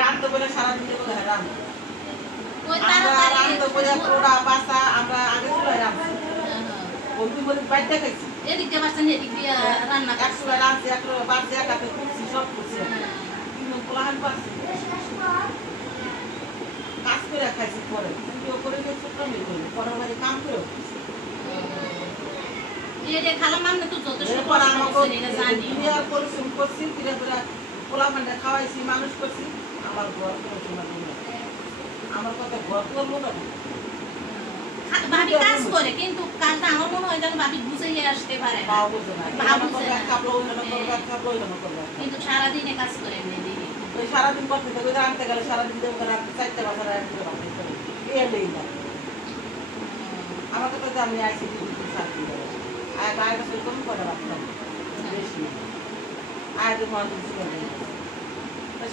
রান্না করে সারা দিন দেবো রান্না ওই তারা রান্না করে পোড়া বাসা আমরা আগে চুলায় রান্না ওই দুই বলি বাইরে খাইছি এদিক দিয়ে বাসন এদিক দিয়ে রান্না এক চুলা রান্না এক চুলা বাসে একাতে করছি সব করছি কিন্তু পোলাহান পাচ্ছি কাজ করে খাইছি পরে কিন্তু করে গিয়ে ছোট্ট মিল করি পরের বাড়ি কাম করে এটা খালাম মানে তো যথেষ্ট পরিশ্রম করছি ধীরে ধীরে পোলা মানে খাওয়াইছি মানুষ করছি আমার ঘর আমার কথা ঘর করবো না ভাবি কাজ করে কিন্তু কাজটা আমার মনে হয় যেন ভাবি বুঝেই আসতে পারে কিন্তু সারাদিনে কাজ করে ওই সারাদিন করতে থাকবে আনতে গেলে সারাদিন রাত্রি 4টা বাজার আমার কথা যে আমি আইসি আয় বছর কম করে রাখতাম বেশি আয় তো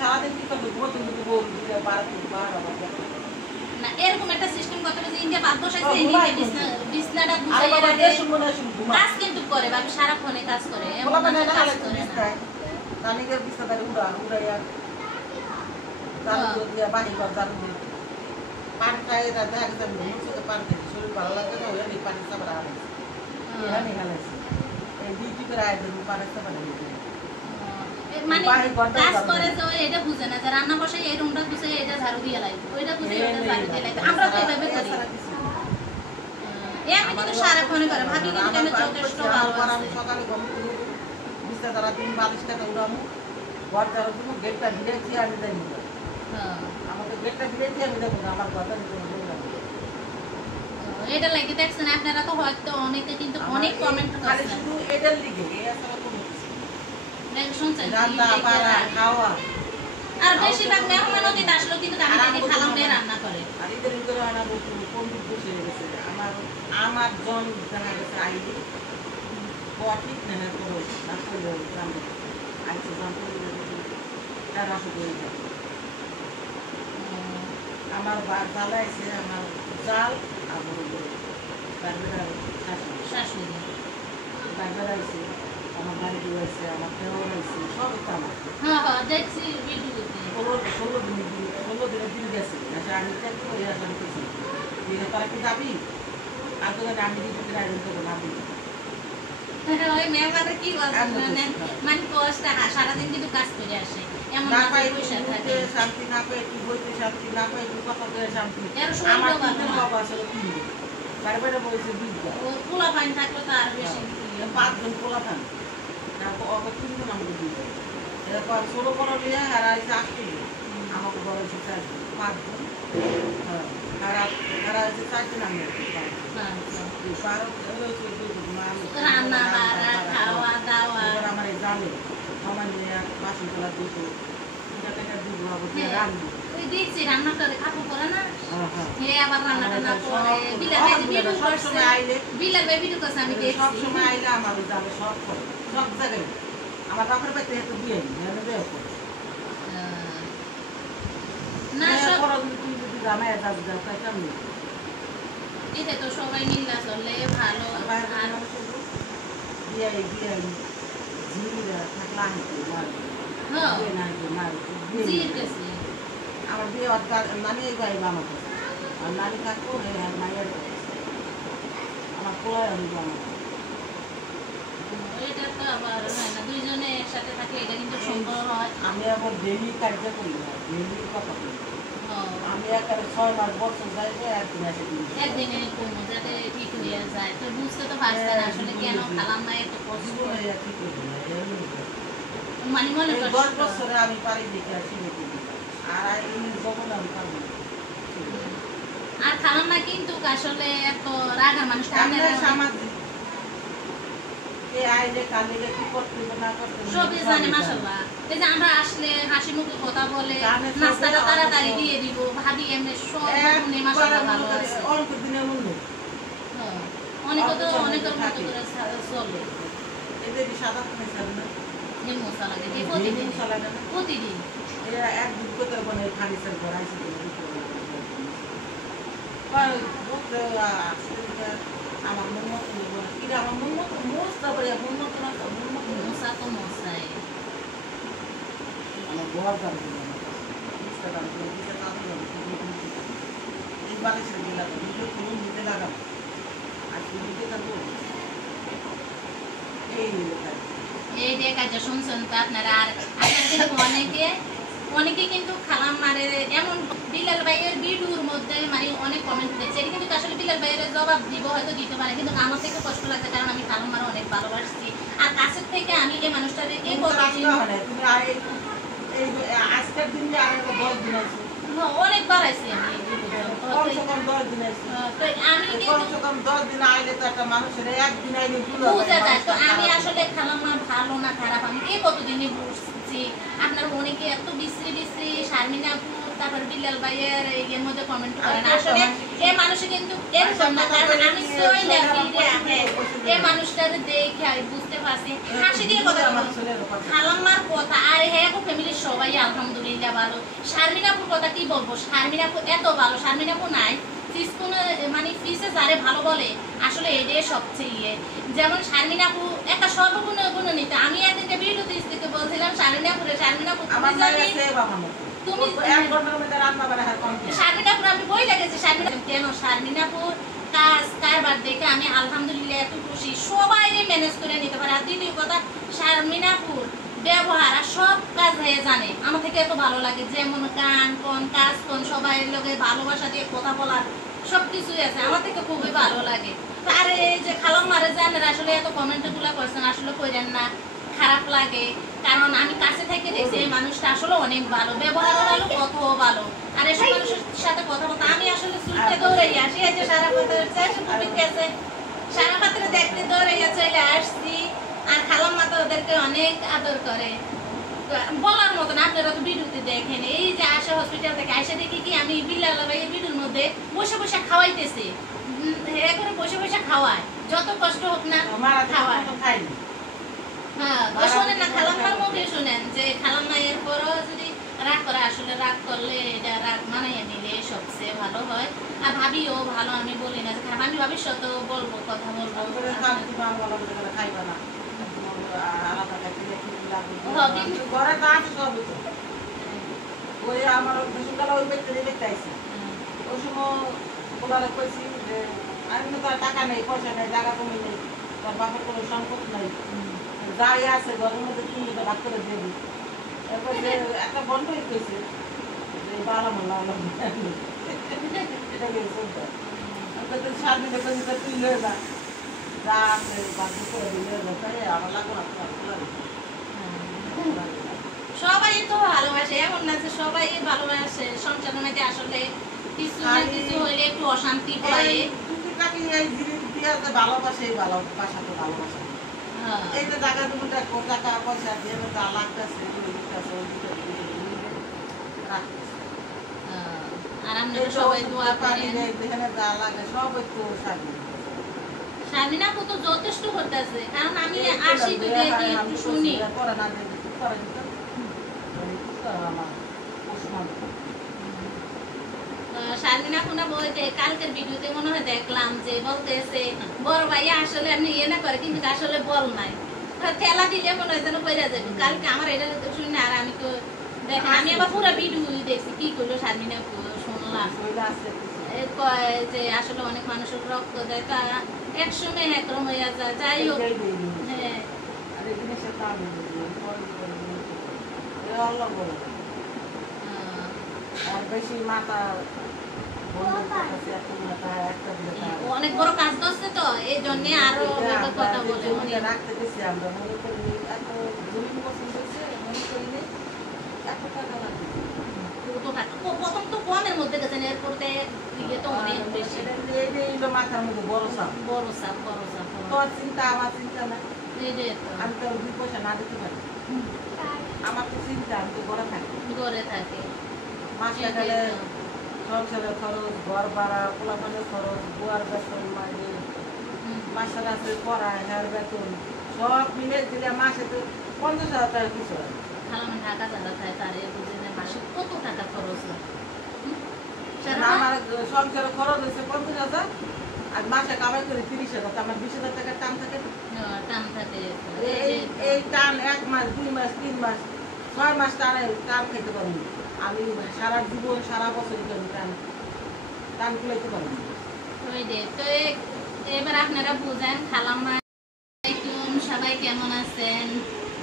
সারাদিন কি করবো নতুন দুটো বউ 12 না এরকম একটা সিস্টেম করতে হবে যে ইন্ডিয়া বাদ বসাইছে ইন্ডিয়া বিছনাটা গুছাইয়ে রাখে কাজ কিন্তু করে ভাবি সারাক্ষণে কাজ করে এমন কাজ করে না তানিকের বিছনাটা উড়াইয়া জানো দিয়া বাড়ি ঘর জানো পান খাই রাতে একদম মুছে পান খাই শরীর ভালো লাগে না ওই পানি সাবরা আছে এখানে হালাইছে এই ডিউটি করে আয় দেব পানি সাবরা মানে কাজ করে তো এটা বুঝে না যে রান্না বসাই এই রুমটা বুঝে এটা ঝাড়ু দিয়ে লাগবে ওইটা বুঝে ওইটা ঝাড়ু দিয়ে লাগবে আমরা তো এইভাবে করি আমি কিন্তু সারাক্ষণে করে ভাবি কিন্তু আমি যথেষ্ট ভালো আমি সকালে ঘুম থেকে বিছনা তারা 3 টাকা উড়ামু ঘর ঝাড়ু দিব গেটটা ভিড়েছি আমি যাই না আমাকে গেটটা ভিড়েছি আমি দেখো আমার কথা নিতে এটা লাগি দেখছেন আপনারা তো হয়তো অনেকে কিন্তু অনেক কমেন্ট করেন শুধু এটার লিগে এই আসলে কোনো শুনছেন রান্না পারা খাওয়া আর বেশিরভাগ মেহমান অতিথি আসলো কিন্তু আমি খালাম দিয়ে রান্না করে আর এদের ভিতরে আনা কোন বসে গেছে আমার জন দেখা গেছে আইডি ঠিক না করো না করলে রান্না আইসে জন করে তারা শুধু আমার জাল আছে আমার জাল আর শাশুড়ি বাইবার আছে আমার বাড়ি আছে আমার দেওয়ার আছে সব এটা আমার দেখছি ভিডিওতে 16 দিন গেছে আচ্ছা আমি চেক করে আসলাম কিছু দিনে তারা কি যাবি আর তোকে আমি দিতে আয়োজন করবো না ওই মেয়েরা কি বলছে মানে কষ্ট সারাদিন কিন্তু কাজ করে আসে এমন না পাই থাকে শান্তি না পাই কি বইতে শান্তি না পাই কি কথা করে শান্তি আমার কিন্তু বাবা আসলে কি বারবার বলছে দুইটা পোলা পান থাকলে তো আর বেশি 5 জন পোলা পান না অত 3 জন আমাকে দিবে এরপর 16 পড়া নিয়ে আর আইসা আসছে আমাকে বলেছে 5 জন আর আইসা 4 জন আমি রান্না বাড়া খাওয়া দাওয়া আমার জানে আমার নিয়ে বাসন তোলা দুটো ওই দেখছি রান্না করে কাপড় করে না আবার রান্না টান্না করে বিলার ভাই ভিডিও করছে আমি দেখছি সব সময় আইলে আমার যাবে সব করে সব জায়গায় আমার বাপের বাড়িতে একটু দিয়ে না সব জামাই যাবে তাই কেমন এটা তো সবাই মিলে চললে ভালো আর দিয়ে ঝিরা থাকলা আমার বিয়ে নানি গাই আমার কাছে আর নানি থাকবো মায়ের আমার পোলায় হইব আমার এটা তো আবার হয় না দুইজনে একসাথে থাকলে এটা কিন্তু সম্ভব হয় আমি আবার ডেলি কার্য করি না ডেলি কথা বলি আমি একেবারে 6 মাস বছর যাইবে একদিনে কোনো যাতে ঠিক হয়ে যায় তো বুঝতে তো পারছেন আসলে কেন খালাম না এত কষ্ট ঠিক হয়ে মানে মনে কষ্ট 10 বছরে আমি পারি দেখে আসি আর এই যখন আমি পারবো আর খালাম না কিন্তু আসলে এত রাগা মানুষ সামাজিক আইলে কালিলে কি করতে না করতে সবই জানে মাশাআল্লাহ এই যে আমরা আসলে হাসি মুখে কথা বলে নাস্তাটা তাড়াতাড়ি দিয়ে দিব ভাবি এমনি সব গুণে মাশাআল্লাহ ভালো আছে অল্প দিনের মধ্যে অনেক তো অনেক মত করে চলে এদের সাদা খাইছেন না এই মশলা লাগে প্রতিদিন এরা এক দুধ করে বনে ফার্নিচার করাইছে আমার মন মতো কিরা আমার মন মতো মোস্তা করে মন মতো না মশা তো মশাই আমার ঘর যাবে দিতে দাম দিতে চাঁদি হবে এই বালিশের দিলা ভিডিও কোনো নিতে লাগাবো আজকে দিতে থাকবো এই যে কাজ শুনছেন তো আপনারা আর আপনাদের অনেকে কিন্তু খালাম মারে এমন বিলাল ভাইয়ের ভিডিওর মধ্যে মানে অনেক কমেন্ট দিচ্ছে এটা কিন্তু আসলে বিলাল ভাইয়ের জবাব দিব হয়তো দিতে পারে কিন্তু আমার থেকে কষ্ট লাগছে কারণ আমি খালাম মারে অনেক ভালোবাসছি আর কাছের থেকে আমি এই মানুষটাকে এই আজকের দিনে আর 10 দিন আছে অনেক বাড়াইছি আমি আমি আসলে খালাম্মা ভালো না খারাপ আমি এই কতদিনে বুঝছি আপনারা অনেকে এত বিশ্রী শারমিন আপু তারপর বিলাল ভাইয়ের এর মধ্যে কমেন্ট করেন আসলে এই মানুষে কিন্তু এরকম না কারণ আমি এই মানুষটাকে দেখে আমি বুঝতে পারছি হাসি দিয়ে কথা খালাম্মার কথা আর হ্যাঁ ফ্যামিলির সবাই আলহামদুলিল্লাহ ভালো শারমিন আপুর কথা কি বলবো শারমিন আপু এত ভালো শারমিন আপু নাই মানে ফিসে যারে ভালো বলে আসলে এটাই সবচেয়ে যেমন শারমিন আপু একটা সর্বগুণ গুণনীতি আমি একদিনকে ভিডিওতে থেকে বলছিলাম শারমিন আপু তুমি শারমিন আপুর আমি বই লেগেছি কেন শারমিন আপুর কাজ কারবার দেখে আমি আলহামদুলিল্লাহ এত খুশি সবাই ম্যানেজ করে নিতে পারে আর দ্বিতীয় কথা শারমিন আপুর ব্যবহার আর সব কাজ হয়ে জানে আমার থেকে এত ভালো লাগে যেমন গান কোন কাজ কোন সবাই লোকের ভালোবাসা দিয়ে কথা বলার সবকিছুই আছে আমার থেকে খুবই ভালো লাগে আর এই যে খালাম মারে জানেন আসলে এত কমেন্ট গুলা করছেন আসলে কইরেন না খারাপ লাগে কারণ আমি কাছে থেকে দেখছি এই মানুষটা আসলে অনেক ভালো ব্যবহার ভালো কথাও ভালো আর এসব মানুষের সাথে কথা বলতে আমি আসলে চুলকে দৌড়াই আসি এই যে সারা পাত্রে দেখতে দৌড়াইয়া চলে আসছি আর খালাম মা তো ওদেরকে অনেক আদর করে বলার মতন আপনারা তো ভিডিওতে দেখেন এই যে আশা হসপিটাল থেকে আইসা দেখি কি আমি বিলাল ভাইয়ের ভিডিওর মধ্যে বসে বসে খাওয়াইতেছে করে বসে বসে খাওয়ায় যত কষ্ট হোক না খাওয়ায় হ্যাঁ শোনেন না খালাম্মার মুখে শোনেন যে খালাম্মা এরপরও যদি রাগ করে আসলে রাগ করলে এটা রাগ মানাইয়া নিলে সবচেয়ে ভালো হয় আর ভাবিও ভালো আমি বলি না যে আমি ভবিষ্যতেও বলবো কথা বলবো টাকা নেই পয়সা নেই জায়গা কমে নেই তোর বাপের কোনো সম্পদ নেই যাই আছে ঘরের মধ্যে কি ভাগ করে দেবি এরপর যে একটা বন্ধই পেয়েছে যে বারো মাল্লা স্বাধীন তুই লয়ে যা যা আছে বাধ্য করে দিলে আমার লাগবে না সবাই তো ভালোবাসে এমন না যে সবাই ভালোবাসে সংসারের মধ্যে আসলে কিছু না কিছু হইলে একটু অশান্তি হয় ভালোবাসে ভালোবাসা তো ভালোবাসা এই যে জায়গা দুটা টাকা পয়সা দিয়ে যা লাগতেছে আর আমরা সবাই দোয়া করি যেখানে যা লাগে সব একটু শারমিন আপু তো যথেষ্ট করতেছে কারণ আমি আসি তো দেখি একটু শুনি শারমিন আপু না বলতে কালকের ভিডিওতে মনে হয় দেখলাম যে বলতেছে বড় ভাই আসলে আপনি ইয়ে না করে কিন্তু আসলে বল নাই ঠেলা দিলে মনে হয় যেন পড়ে যাবে কালকে আমার এটা শুনি আর আমি তো দেখেন আমি আবার পুরো ভিডিও দেখছি কি করলো শারমিন আপু শুনলাম কয় যে আসলে অনেক মানুষের রক্ত দেয় তা একসময় একরম হয়ে যায় যাই হোক হ্যাঁ বেশি মাথা অনেক বড় কাজ করছে তো এই জন্য আরো কথা বলে রাখতে গেছি আমরা মনে করি এত জমি পছন্দ হচ্ছে মনে করি এত টাকা লাগবে প্রথম তো কমের মধ্যে গেছেন এরপরে ইয়ে তো অনেক বেশি মাথার মধ্যে বড় সাপ তোর চিন্তা আমার চিন্তা না আমি তো 2 পয়সা না দিতে পারি আমার তো চিন্তা আমি তো ঘরে থাকি মাসে গেলে সংসারের খরচ ঘর ভাড়া পোলাপানের খরচ বুয়ার বেতন মাইনে মাসের আছে পড়া হ্যার বেতন সব মিলে দিলে মাসে তো 50,000 টাকা কিছু হয় ঢাকা যারা থাকে তার মাসে কত টাকা খরচ হয় আমার সংসারের খরচ হয়েছে 50,000 আর মাসে কামাই করে 30,000 আমার 20,000 টাকার টান থাকে টান থাকে এই টান 1 মাস 2 মাস 3 মাস 6 মাস টান খেতে পারি না। আমি সারা জীবন সারা বছর টান কুলাইতে পারি না। ওই যে তো এবার আপনারা বুঝেন খালাম্মা সবাই কেমন আছেন,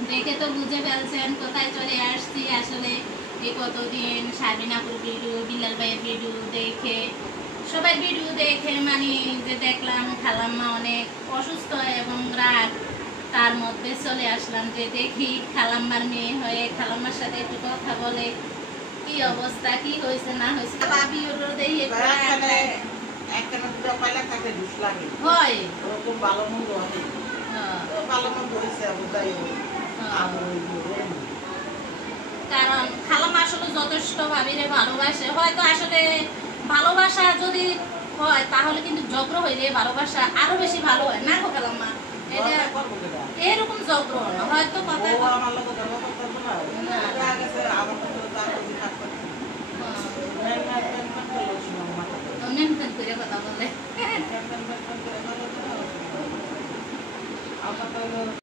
দেখে তো বুঝে ফেলছেন কোথায় চলে আসছি। আসলে এই কতদিন শারমিনাপুর ভিডিও, বিলাল ভাইয়ের ভিডিও দেখে, সবার ভিডিও দেখে মানে যে দেখলাম খালাম্মা অনেক অসুস্থ এবং রাগ, তার মধ্যে চলে আসলাম যে দেখি খালাম্মার মেয়ে হয়ে খালাম্মার সাথে একটু কথা বলে কি অবস্থা, কি হয়েছে না হয়েছে। ভাবি ওর দেখি একখানা দুটো পাইলে থাকে দুষ লাগে হয় ওরকম ভালো মন্দ হয়। ভালো মন্দ হয়েছে কারণ খালাম্মা আসলে যথেষ্ট ভাবিরে ভালোবাসে। হয়তো আসলে ভালোবাসা যদি হয় তাহলে কিন্তু ঝগড় হইলে ভালোবাসা আরো বেশি ভালো হয় না গো খালাম্মা? এটা এরকম ঝগড় না হয়তো কথা আমার লোক ঝগড়া করতে পারবো না। আমার করে কথা বলে